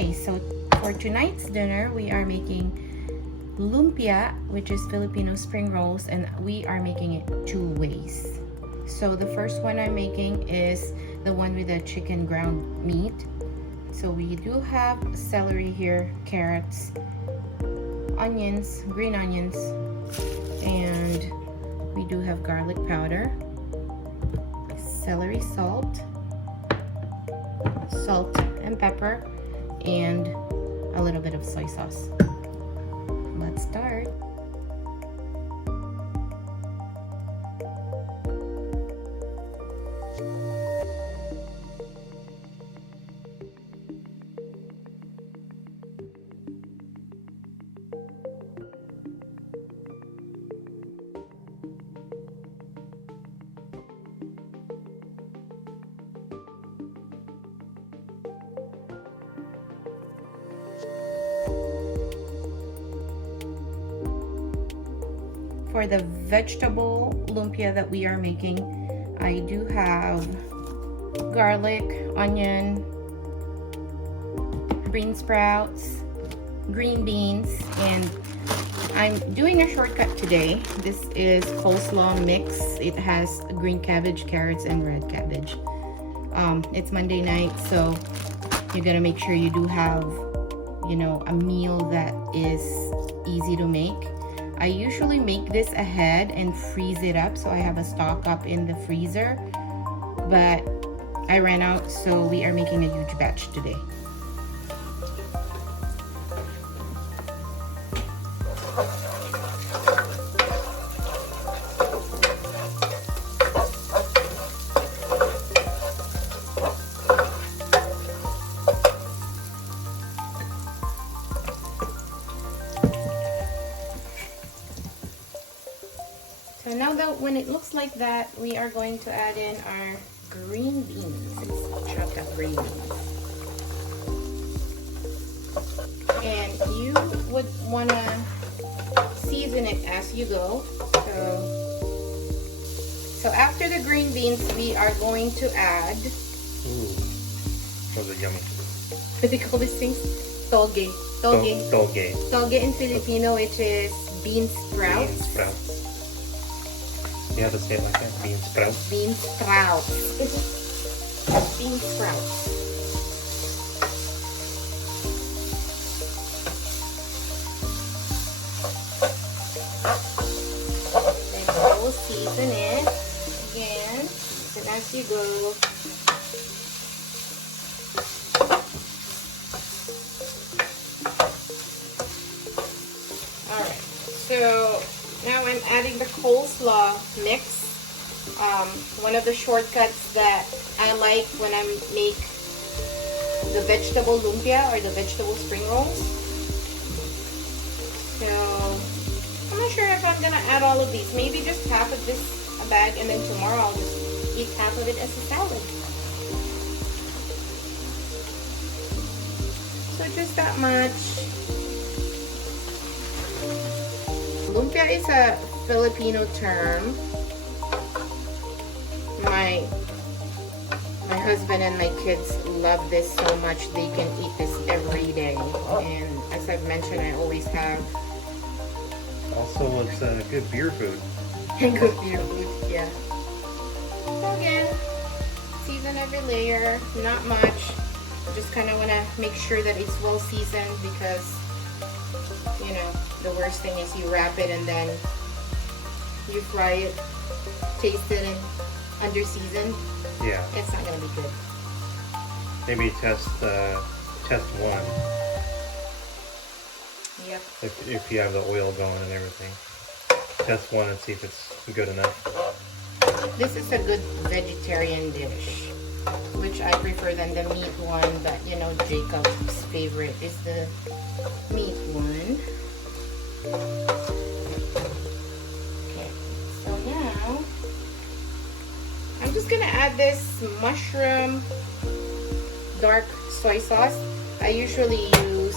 Hi, so for tonight's dinner, we are making lumpia, which is Filipino spring rolls, and we are making it two ways. So the first one I'm making is the one with the chicken ground meat. So we do have celery here, carrots, onions, green onions, and we do have garlic powder, celery salt and pepper, and a little bit of soy sauce. Let's start. For the vegetable lumpia that we are making, I do have garlic, onion, green sprouts, green beans, and I'm doing a shortcut today. This is coleslaw mix. It has green cabbage, carrots, and red cabbage. It's Monday night, so you're gonna make sure you do have, you know, a meal that is easy to make. I usually make this ahead and freeze it up, so I have a stock up in the freezer, but I ran out, so we are making a huge batch today. So now that when it looks like that, we are going to add in our green beans. Let's chop up green beans. And you would want to season it as you go. So after the green beans, we are going to add... Ooh, those are yummy. What do they call these things? Toge. Toge. Toge in Filipino, which is bean sprouts. Bean sprouts. You have to say it like that. Bean sprouts. Bean sprouts. Bean sprouts. Then we'll season it again. Season as you go. Alright, so now I'm adding the coleslaw mix. One of the shortcuts that I like when I make the vegetable lumpia or the vegetable spring rolls. So I'm not sure if I'm gonna add all of these. Maybe just half of this a bag, and then tomorrow I'll just eat half of it as a salad. So just that much. Lumpia is a Filipino term. My husband and my kids love this so much they can eat this every day. And as I've mentioned, I always have. Also, it's good beer food. And good beer food, yeah. So again, season every layer, not much. Just kind of want to make sure that it's well seasoned, because you know, the worst thing is you wrap it and then you fry it, taste it, and under seasoned. Yeah. It's not gonna be good. Maybe test one. Yep. If you have the oil going and everything. Test one and see if it's good enough. This is a good vegetarian dish, which I prefer than the meat one, but you know, Jacob's favorite is the meat one. Okay, so now I'm just gonna add this mushroom dark soy sauce. I usually use,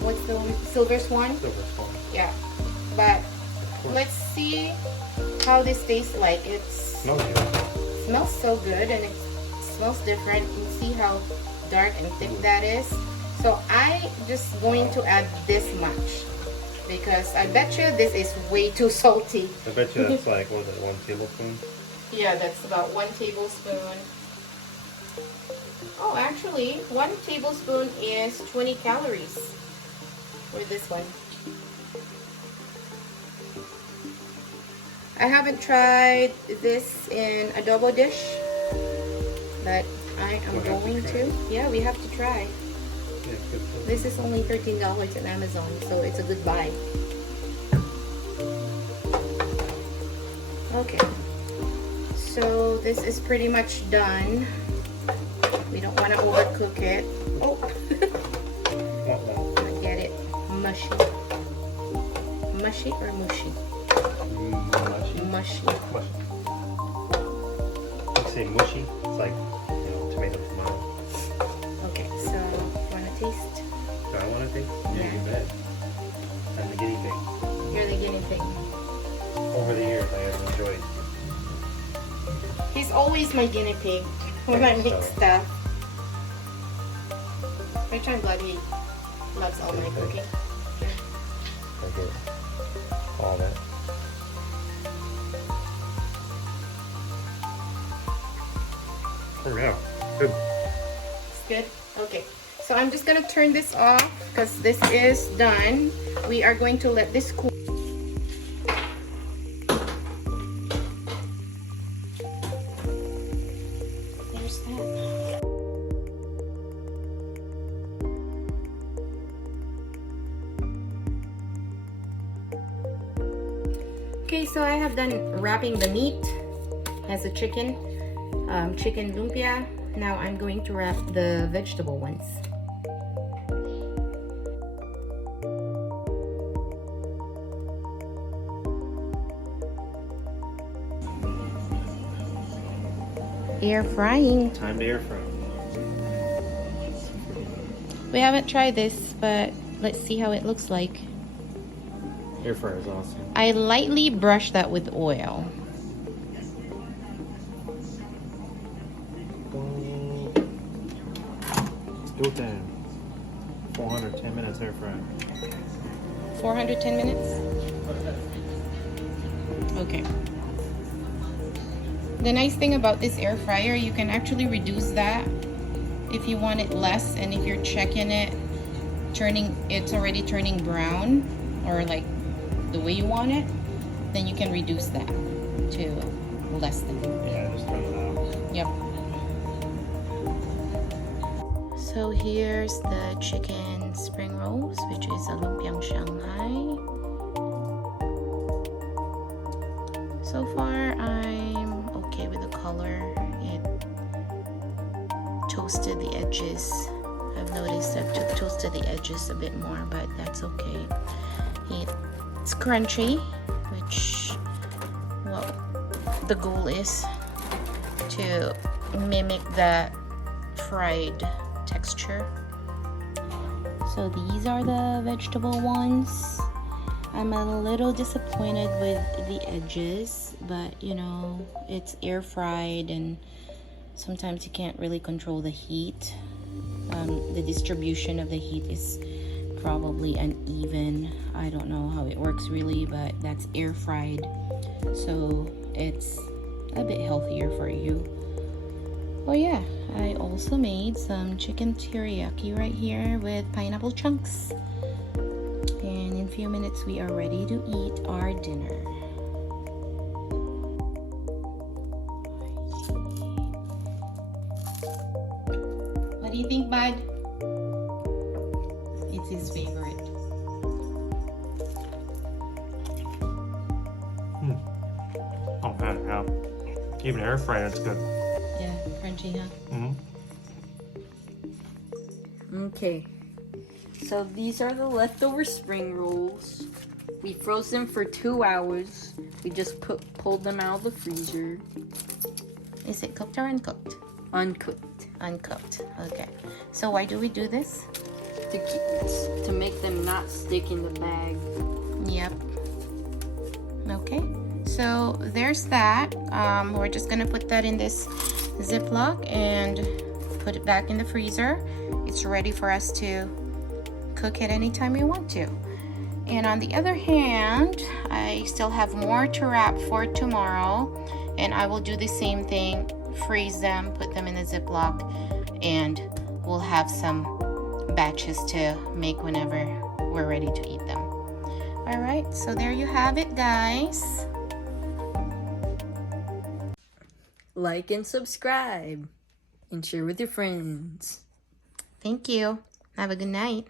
what's the Silver Swan? Silver Swan. Yeah, but let's see how this tastes like. It Smells good. smells so good, and it smells different. You see how dark and thick that is. So I just going to add this much because I bet you this is way too salty. I bet you that's like, what is it, 1 tablespoon? Yeah, that's about 1 tablespoon. Oh, actually, 1 tablespoon is 20 calories for this one. I haven't tried this in adobo dish, but I am going to. Yeah, we have to try. Yeah, good. This is only $13 on Amazon, so it's a good buy. Okay, so this is pretty much done. We don't want to overcook it. Oh, I get it. Mushy. Mushy or mushy? Mushy. Mushy. You say mushy, it's like, you know, tomato. Okay, so want to taste? Do I want to taste? Yeah. You bet. I'm the guinea pig. You're the guinea pig. Over the years, I have enjoyed. He's always my guinea pig when I make stuff. Which I'm glad he loves all my cooking. I get all that. Oh yeah, good. It's good? Okay. So I'm just gonna turn this off because this is done. We are going to let this cool. There's that. Okay, so I have done wrapping the meat as a chicken lumpia. Now I'm going to wrap the vegetable ones. Air frying. Time to air fry. We haven't tried this, but let's see how it looks like. Air fryer is awesome. I lightly brush that with oil. Do it then. 410 minutes air fry. 410 minutes? Okay. The nice thing about this air fryer, you can actually reduce that if you want it less, and if you're checking it, it's already turning brown or like the way you want it, then you can reduce that to less than. Yeah, just turn it out. Yep. So here's the chicken spring rolls, which is a lumpiang Shanghai. So far, I'm okay with the color. It toasted the edges. I've noticed I've toasted the edges a bit more, but that's okay. It's crunchy, which, well, the goal is to mimic that fried texture. So these are the vegetable ones. I'm a little disappointed with the edges, but you know, it's air fried and sometimes you can't really control the heat. The distribution of the heat is probably uneven. I don't know how it works really, but that's air fried, so it's a bit healthier for you. Oh yeah, I also made some chicken teriyaki right here with pineapple chunks. And in a few minutes we are ready to eat our dinner. What do you think, bud? It's his favorite. Oh man, yeah. Even air fry, it's good. Yeah, crunchy, huh? Mm-hmm. Okay, so these are the leftover spring rolls. We froze them for 2 hours. We just pulled them out of the freezer. Is it cooked or uncooked? Uncooked. Uncooked. Okay. So why do we do this? To make them not stick in the bag. Yep. Okay. So there's that. We're just gonna put that in this Ziploc and put it back in the freezer. It's ready for us to cook it anytime we want to. And on the other hand, I still have more to wrap for tomorrow, and I will do the same thing, freeze them, put them in a Ziploc, and we'll have some batches to make whenever we're ready to eat them. All right, so there you have it, guys. Like and subscribe and share with your friends. Thank you. Have a good night.